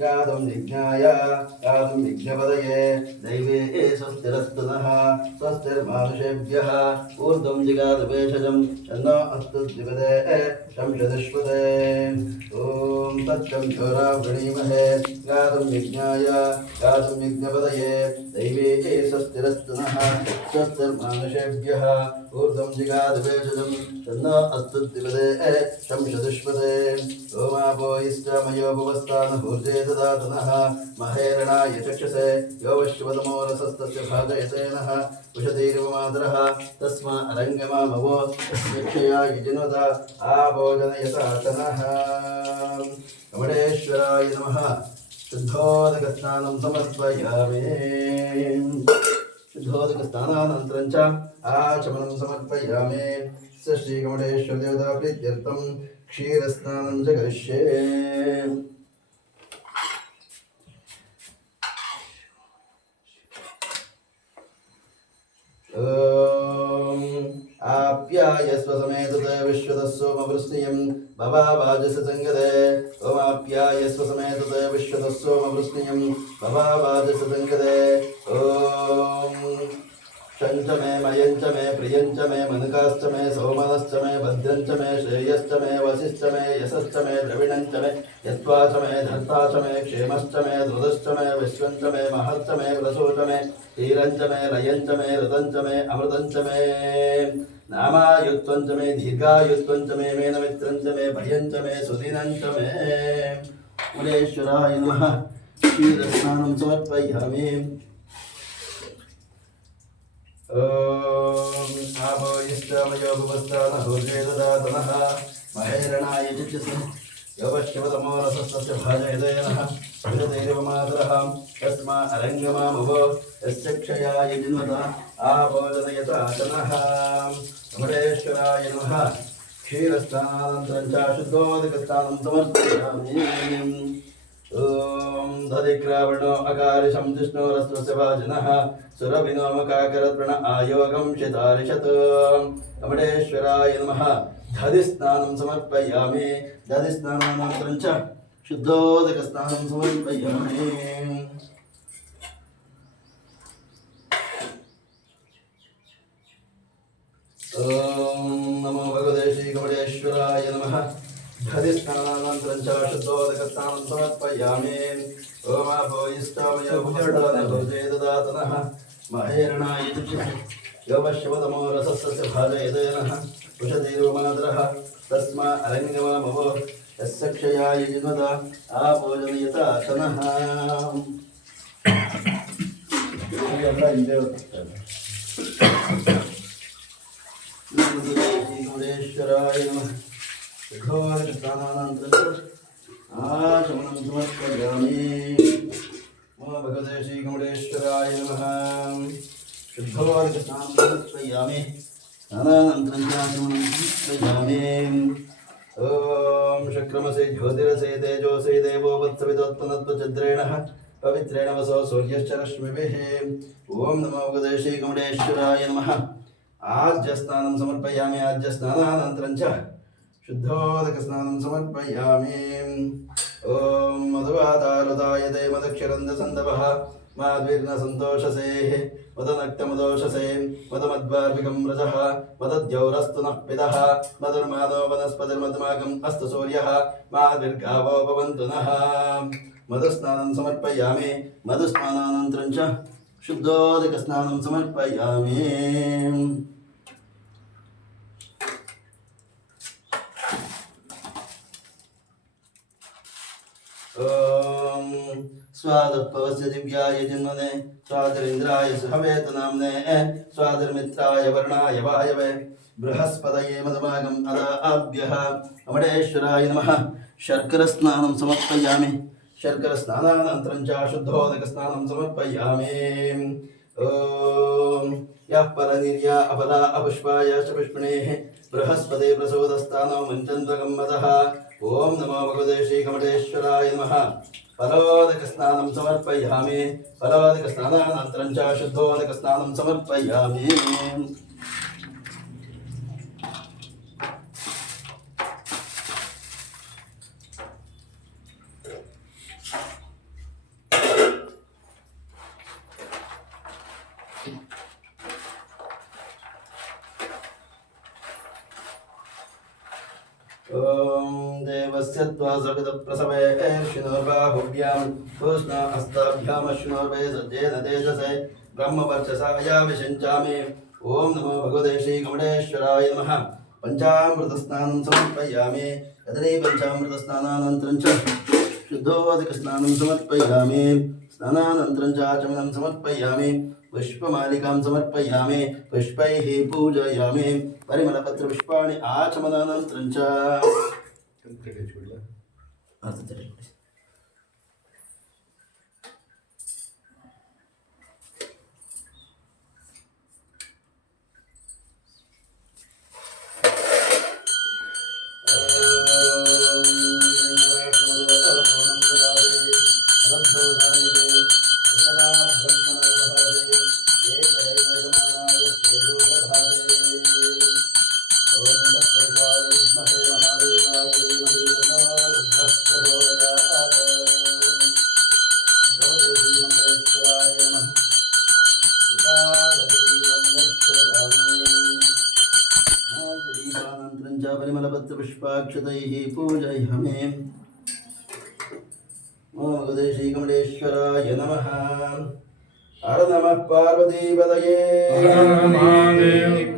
गातुं यज्ञाय गातुं यज्ञपदये दैवे स्वस्तिरस्तु नः, स्वस्तिर्मानुषेभ्यः। ऊर्ध्वं जिगातु भेषजं अस्तु द्विपदे शंशदश्वते ॐ तच्चं चोरा वृणीमहे गातुं यज्ञाय गातुं यज्ञपदये दैवे स्वस्तिरस्तु नः, स्वस्तिर्मानुषेभ्यः। ऊर्ध्वं जिगातु भेषजं तन्नो अस्तु द्विपदे शंशदश्वते ओमापो इष्टमयोपवस्थानभूर्जे ददातनः महेरणाय चक्षसे यो वश्वतमो रसस्तस्य भाजयते नः उषतीर्वमातरः तस्मा अरङ्गमामवो यक्षया युजिनुत आभोजनयतातनः कमलेश्वराय नमः शुद्धोदकस्नानं समर्पयामि शुद्धोदकस्नानानन्तरं च आचमनं समर्पयामि। स श्रीकमलेश्वरदेवताप्रीत्यर्थं क्षीरस्नानं च करिष्ये। आप्यायस्व विश्वतः सोमवृष्णियं भवावाजस सङ्गते ओमाप्यायस्व विश्वतः सोमवृष्णियं भवावाजस सङ्गते ॐ క్షంచ మే మయంచ మే ప్రియంచ మే మనుకాశ్చ మే సౌమనశ్చ మే భద్రంచ మే శ్రేయశ్చ మే వశిశ్చ మే యశశ్చ మే ద్రవిణంచ మే యత్వాచ మే ధర్తాచ మే క్షేమశ్చ మే ధృతశ్చ మే విశ్వంచ మే మహశ్చ మే ప్రసూచ మే ధీరంచ మే లయంచ మే రుతంచ మే అమృతంచ మే నామాయుత్వంచ నమ క్షీరస్నానం సమర్పయామి क्षीरस्नानं समर्पयामि ॐ आपो इष्टमयो भुवस्तानभोजे ददातनः महेरणाय चिच्यसे योपश्यवतमो रसस्तस्य भाजयदयनः विरदैरवमातरः तस्मा अरङ्गमामवो यस्य क्षयाय जिन्वता आभोजनयतातनः कमलेश्वराय नमः क्षीरस्नानन्तरं च शुद्धोदकस्नानं समर्पयामि ॐ दधिक्रावणो अकारिशं जिष्णोरस्वस्य भाजनः सुरभिनोमकाकरत्रण आयोगं शितारिषत् कमलेश्वराय नमः दधिस्नानं समर्पयामि दधिस्नानानन्तरं च शुद्धोदकस्नानं समर्पयामि धरिस्नानानन्तरं च शुद्धोदकस्नानं समर्पयामि ओमाभो इष्टामयोभुजे ददातनः महेरणाय योपश्यवतमो रसस्य भाजयदयनः उषतीर्वमातरः तस्मा अरङ्गमामवो यस्य क्षयाय जिन्वत आभोजनयतातनः श्रीकमलेश्वराय नमः। समर्पयामि मम भगवते श्रीकमलेश्वराय नमः। स्नानानन्तरं ज्योतिरसे तेजोसे देवो वत्सविदोत्पन्नत्वचन्द्रेणः पवित्रेण वसो सूर्यश्च रश्मिभिः। ॐ नमो भगवते श्रीकमलेश्वराय नमः। आज्यस्नानं समर्पयामि। आज्यस्नानानन्तरं च శుద్ధోదక స్నానం సమర్పయామి ఓం మధువాతారుదాయతే మదక్షరంద సందభః మాద్విర్న సంతోషసేః మదనక్తమదోషసే మదమద్వార్వికం రజః మదద్యౌరస్తు నః పిదః మధుర్మాదో వనస్పతిర్మధుమాగం అస్తు సూర్యః మాద్విర్గావో భవంతు నః మధుస్నానం సమర్పయామి మధుస్నానానంతరం చ శుద్ధోదక స్నానం సమర్పయామి दिव्याय जन्मने, स्वादरिन्द्राय सुहवेतनाम्ने स्वादर्मित्राय वर्णाय वायवे। बृहस्पतये मधुमागम् अदाभ्यः। अमडेश्वराय नमः। शर्करस्नानं समर्पयामि। शर्करस्नानानन्तरं च शुद्धोदकस्नानं समर्पयामि। ॐ यः परनिर्या अपरा अपुष्पाय च पुष्पिणेः। बृहस्पते प्रसूदस्तानो ఓం నమో భగవదే శ్రీకమటేశ్వరాయ నమ. ఫలోదక స్నానం సమర్పయామి. ఫలోదక స్నానానంతరం చ శుద్ధోదక స్నానం సమర్పయామి. तस्य त्वा सवितप्रसवे अर्षिणोर्बाहुभ्यां तूष्ण ब्रह्मवर्चसाया विषञ्चामि। नमो भगवते श्रीकमलेश्वराय नमः। पञ्चामृतस्नानं समर्पयामि। यदि पञ्चामृतस्नानानन्तरं च शुद्धोदकस्नानं समर्पयामि। स्नानानन्तरं च आचमनं समर्पयामि। पुष्पमालिकां समर्पयामि। पुष्पैः पूजयामि। परिमलपत्रपुष्पाणि आचमनानन्तरं च ക്രെഡിറ്റ് ആദ്യത്തെ परिमलपत्रपुष्पाक्षतैः पूजयामि ॐ भगवते श्रीकमलेश्वराय नमः हर नमः पार्वतीपदये हर नमः महादेव